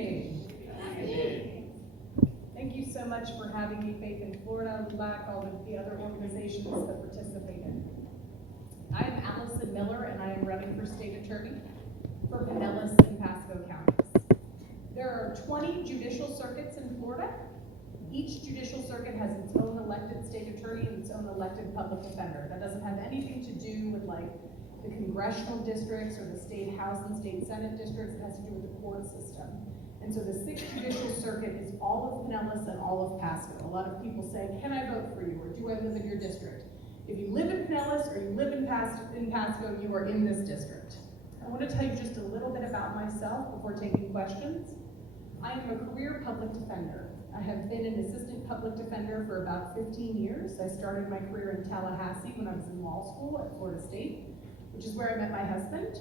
evening. Thank you so much for having me, Faith in Florida, like all of the other organizations that participated. I am Allison Miller, and I am running for state attorney for Pinellas and Pasco counties. There are 20 judicial circuits in Florida. Each judicial circuit has its own elected state attorney and its own elected public defender. That doesn't have anything to do with like the congressional districts or the state house and state senate districts. It has to do with the court system. And so the 6th Judicial Circuit is all of Pinellas and all of Pasco. A lot of people say, can I vote for you, or do I live in your district? If you live in Pinellas or you live in Pasco, you are in this district. I want to tell you just a little bit about myself before taking questions. I am a career public defender. I have been an assistant public defender for about 15 years. I started my career in Tallahassee when I was in law school at Florida State, which is where I met my husband.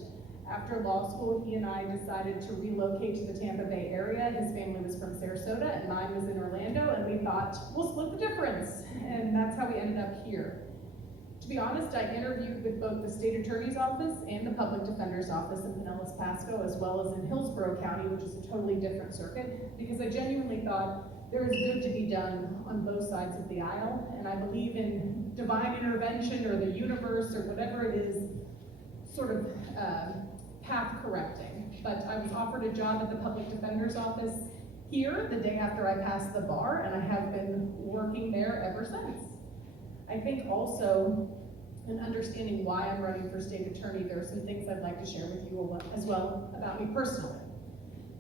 After law school, he and I decided to relocate to the Tampa Bay area. His family was from Sarasota and mine was in Orlando, and we thought, we'll split the difference. And that's how we ended up here. To be honest, I interviewed with both the state attorney's office and the public defender's office in Pinellas, Pasco, as well as in Hillsborough County, which is a totally different circuit, because I genuinely thought there is good to be done on both sides of the aisle, and I believe in divine intervention or the universe or whatever it is, sort of path correcting. But I was offered a job at the public defender's office here the day after I passed the bar, and I have been working there ever since. I think also, in understanding why I'm running for state attorney, there are some things I'd like to share with you as well about me personally.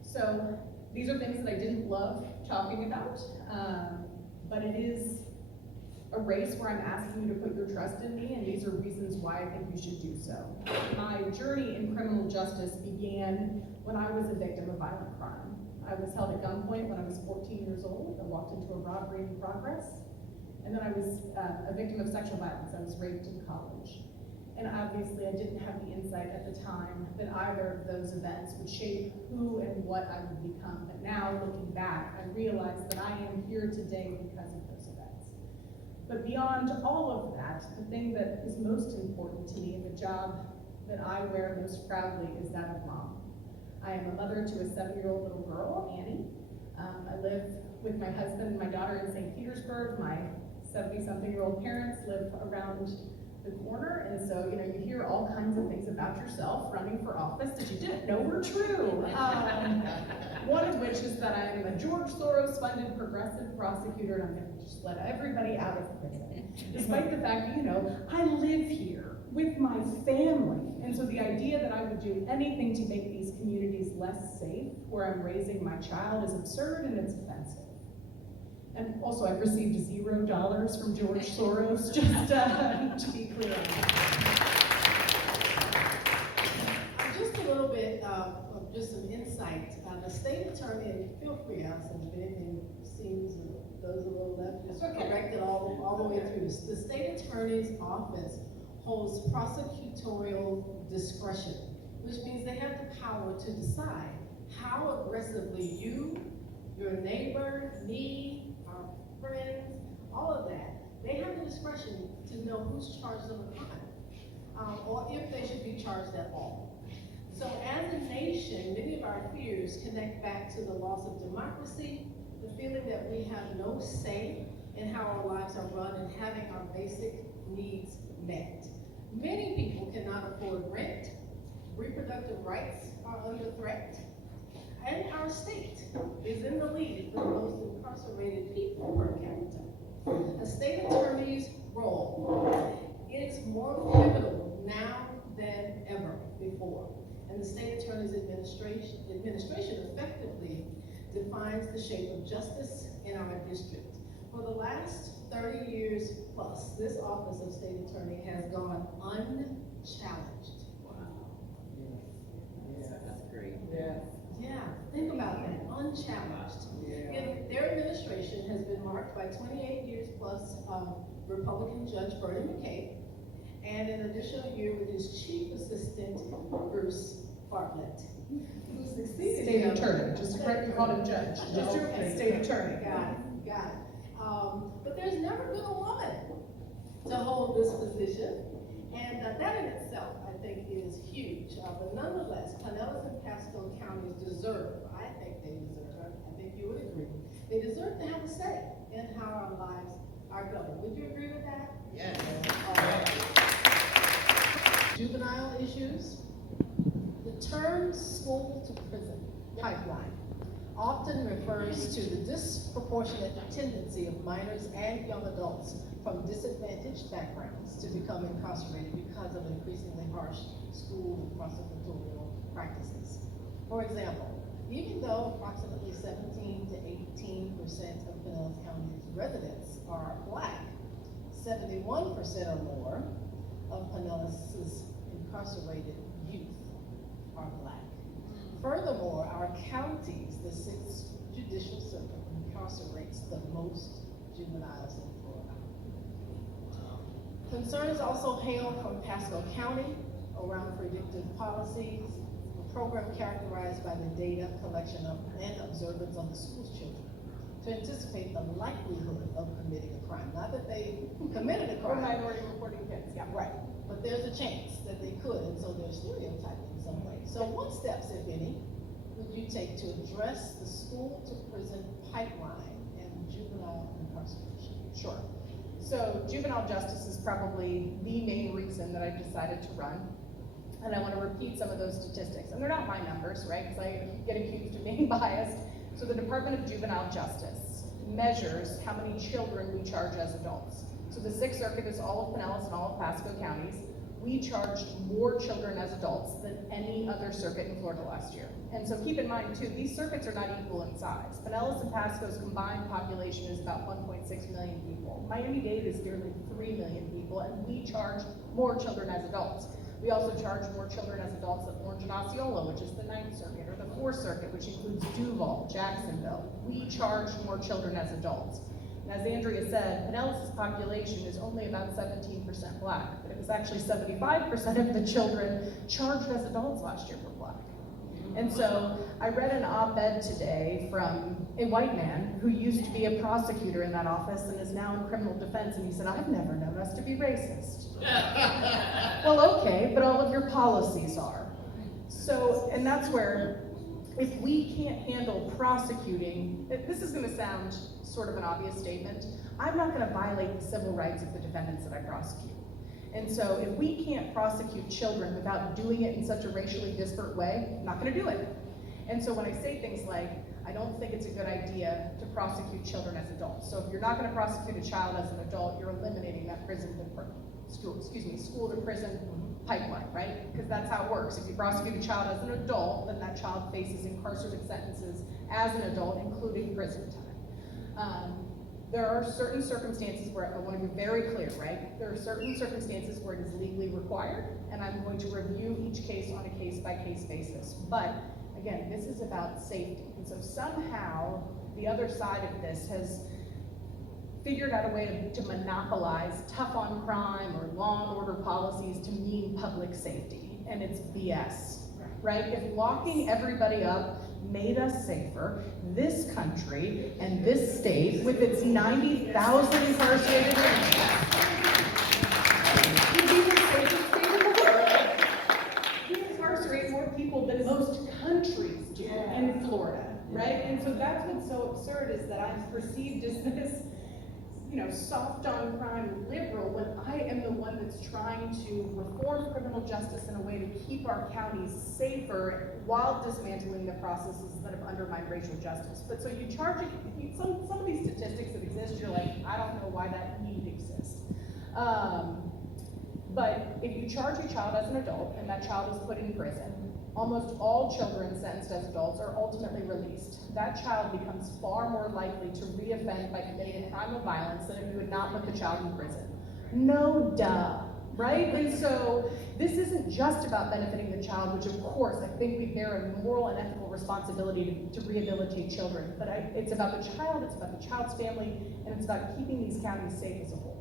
So these are things that I didn't love talking about, but it is a race where I'm asking you to put your trust in me, and these are reasons why I think you should do so. My journey in criminal justice began when I was a victim of violent crime. I was held at gunpoint when I was 14 years old. I walked into a robbery in progress, and then I was a victim of sexual violence. I was raped in college. And obviously I didn't have the insight at the time that either of those events would shape who and what I would become. But now, looking back, I realize that I am here today because of those events. But beyond all of that, the thing that is most important to me, the job that I wear most proudly, is that of mom. I am a mother to a 7-year-old little girl, Annie. I live with my husband and my daughter in St. Petersburg. My 70-something-year-old parents live around the corner, and so you hear all kinds of things about yourself running for office that you didn't know were true. One of which is that I am a George Soros-funded progressive prosecutor, and I'm going to just let everybody out of prison, despite the fact that I live here with my family. And so the idea that I would do anything to make these communities less safe where I'm raising my child is absurd, and it's offensive. And also, I've received $0 from George Soros, just to be clear on that. Just a little bit of just some insight. The state attorney, and feel free, Allison, if anything seems or goes a little left, just correct it all the way through. The state attorney's office holds prosecutorial discretion, which means they have the power to decide how aggressively you, your neighbor, me, our friends, all of that, they have the discretion to know who's charged of a crime, or if they should be charged at all. So as a nation, many of our fears connect back to the loss of democracy, the feeling that we have no say in how our lives are run and having our basic needs met. Many people cannot afford rent, reproductive rights are under threat, and our state is in the lead for the most incarcerated people per capita. A state attorney's role is more pivotal now than ever before. And the state attorney's administration effectively defines the shape of justice in our district. For the last 30 years plus, this office of state attorney has gone unchallenged. Wow. Yes. That's great. Yeah. Yeah, think about that, unchallenged. Yeah. And their administration has been marked by 28 years plus of Republican Judge Bernie McCabe, and an additional year with his chief assistant, Bruce Bartlett, who succeeded State him. attorney, just to correct, you called him judge. Just Okay. state attorney. Got it. But there's never been a woman to hold this position, and that in itself, I think, is huge. But nonetheless, Pinellas and Pasco counties deserve, I think they deserve, how our lives are going. Would you agree with that? Yes. Juvenile issues. The term school to prison pipeline often refers to the disproportionate tendency of minors and young adults from disadvantaged backgrounds to become incarcerated because of increasingly harsh school and prosecutorial practices. For example, even though approximately 17 to 18% of Pinellas County's residents are Black, 71% or more of Pinellas's incarcerated youth are Black. Furthermore, our counties, the 6th Judicial Circuit, incarcerates the most juveniles in Florida. Concerns also hail from Pasco County around predictive policies, a program characterized by the data collection of and observance of the school's children to anticipate the likelihood of committing a crime. Not that they committed a Or crime. minority reporting kids, yeah. Right, but there's a chance that they could, and so they're stereotyping in some way. So what steps, if any, would you take to address the school to prison pipeline and juvenile incarceration? Sure. So juvenile justice is probably the main reason that I decided to run. And I want to repeat some of those statistics. And they're not my numbers, right? Because I get accused of being biased. So the Department of Juvenile Justice measures how many children we charge as adults. So the 6th Circuit is all of Pinellas and all of Pasco counties. We charged more children as adults than any other circuit in Florida last year. And so keep in mind too, these circuits are not equal in size. Pinellas and Pasco's combined population is about 1.6 million people. Miami-Dade is nearly 3 million people, and we charge more children as adults. We also charge more children as adults at Orange and Osceola, which is the 9th Circuit, or the 4th Circuit, which includes Duval, Jacksonville. We charge more children as adults. And as Andrea said, Pinellas' population is only about 17% Black, but it was actually 75% of the children charged as adults last year were Black. And so I read an op-ed today from a white man who used to be a prosecutor in that office and is now in criminal defense, and he said, "I've never known us to be racist." Well, okay, but all of your policies are. So, and that's where, if we can't handle prosecuting, this is gonna sound sort of an obvious statement, I'm not gonna violate the civil rights of the defendants that I prosecute. And so if we can't prosecute children without doing it in such a racially disparate way, I'm not gonna do it. And so when I say things like, I don't think it's a good idea to prosecute children as adults. So if you're not gonna prosecute a child as an adult, you're eliminating that school to prison pipeline, right? Because that's how it works. If you prosecute a child as an adult, then that child faces incarcerated sentences as an adult, including prison time. There are certain circumstances where, I want to be very clear, right? There are certain circumstances where it is legally required, and I'm going to review each case on a case-by-case basis. But again, this is about safety. And so somehow the other side of this has figured out a way to monopolize tough on crime or law and order policies to mean public safety. And it's BS, right? If locking everybody up made us safer, this country and this state, with its 90,000 incarcerated would be the safest state in the world. We incarcerate more people than most countries do in Florida, right? And so that's what's so absurd, is that I'm perceived as this, soft on crime liberal, when I am the one that's trying to reform criminal justice in a way to keep our counties safer while dismantling the processes that have undermined racial justice. But so you charge it, some of these statistics that exist, you're like, I don't know why that need exists. But if you charge a child as an adult and that child is put in prison, almost all children sentenced as adults are ultimately released. That child becomes far more likely to reoffend by committing a crime of violence than if you had not put the child in prison. No duh, right? And so this isn't just about benefiting the child, which of course I think we bear a moral and ethical responsibility to rehabilitate children, but it's about the child, it's about the child's family, and it's about keeping these counties safe as a whole.